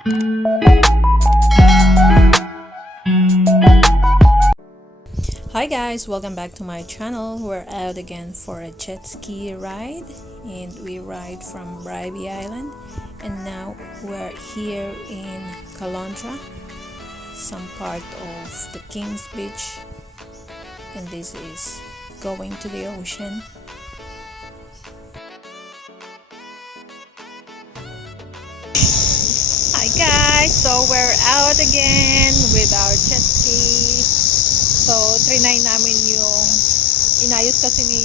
Hi guys, welcome back to my channel. We're out again for a jet ski ride, and we ride from Bribie Island, and now we're here in Caloundra, some part of the King's Beach, and this is going to the ocean. Hi guys, so we're out again with our jet ski. So trinay namin yung inayos kasi ni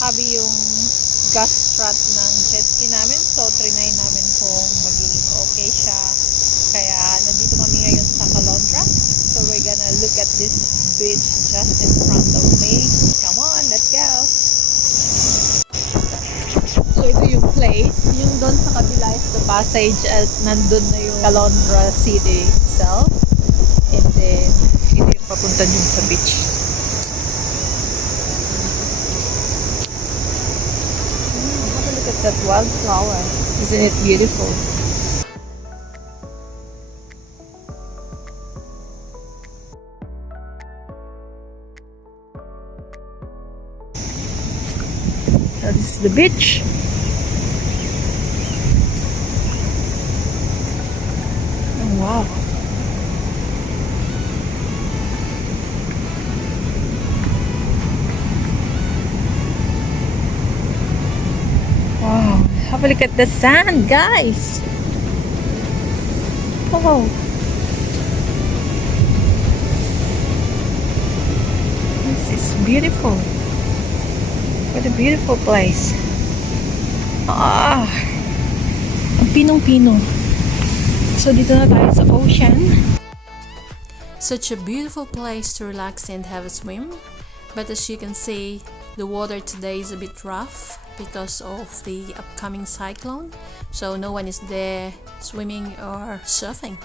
Habi yung gas strut ng jet ski namin, so trinay namin kung magiging okay siya. Kaya nandito kami ngayon sa Caloundra, so we're gonna look at this beach just in front of me. Come on, let's go. So ito yung place, yung doon sa kabila is the passage at nandun na yung Caloundra city itself, and then ito yung papunta dun sa beach. Have a look at that wildflower, isn't it beautiful? So this is the beach. Oh, wow. Wow, have a look at the sand, guys. Oh. This is beautiful. What a beautiful place. Ah, ang pinong-pino. So dito na tayo sa ocean. Such a beautiful place to relax and have a swim. But as you can see, the water today is a bit rough because of the upcoming cyclone. So no one is there swimming or surfing.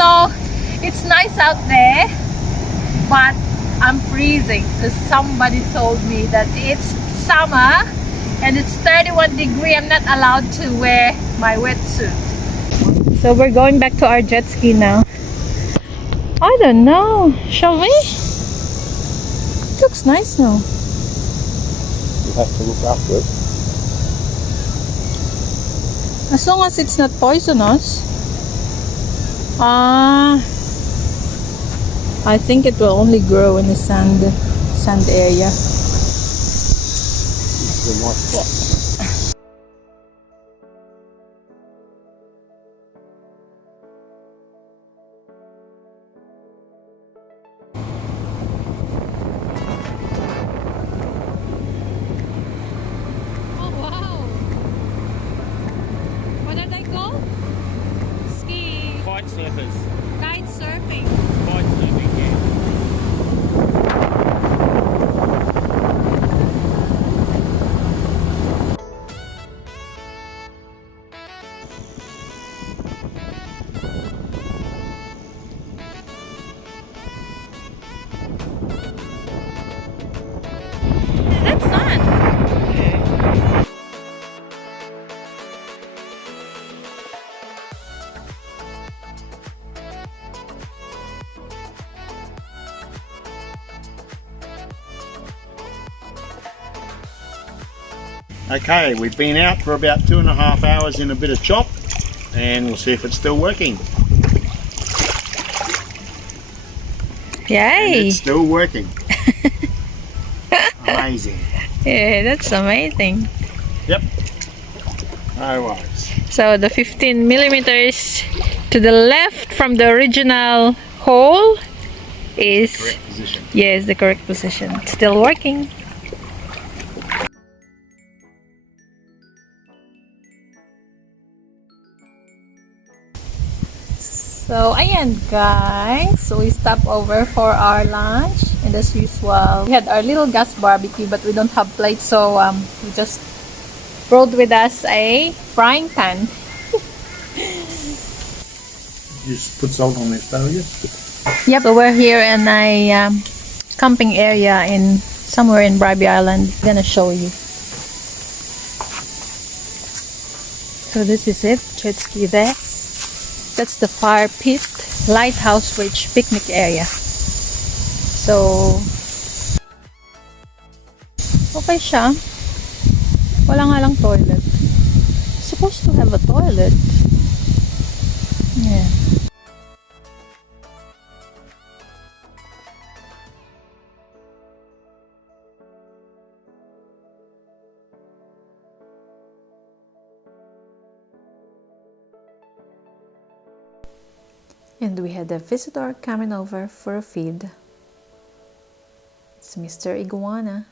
So it's nice out there, but I'm freezing because somebody told me that it's summer and it's 31 degrees. I'm not allowed to wear my wetsuit. So we're going back to our jet ski now. I don't know, shall we? It looks nice now. You have to look after it. As long as it's not poisonous. I think it will only grow in the sand area. It's a nice spot. Oh wow! What are they called? Ski. Kite surfers. Kite surfing. Kite surfing, yeah. Is that sand? Yeah. Okay, we've been out for about 2.5 hours in a bit of chop, and we'll see if it's still working. And Yay! it's still working. Amazing. Yeah, that's amazing. Yep. No worries. So the 15 millimeters to the left from the original hole is Correct position. yes, the correct position. It's still working. So, ayan guys. So, we stopped over for our lunch. And as usual, we had our little gas barbecue, but we don't have plates. So, we just brought with us a frying pan. Just put salt on this, don't you? Yep. So, we're here in a camping area in somewhere in Bribie Island. I'm gonna show you. So, this is it. Jet ski there. That's the fire pit, lighthouse ridge picnic area. So, okay siya. Wala nga lang toilet. Supposed to have a toilet. Yeah. And we had a visitor coming over for a feed. It's Mr. Iguana.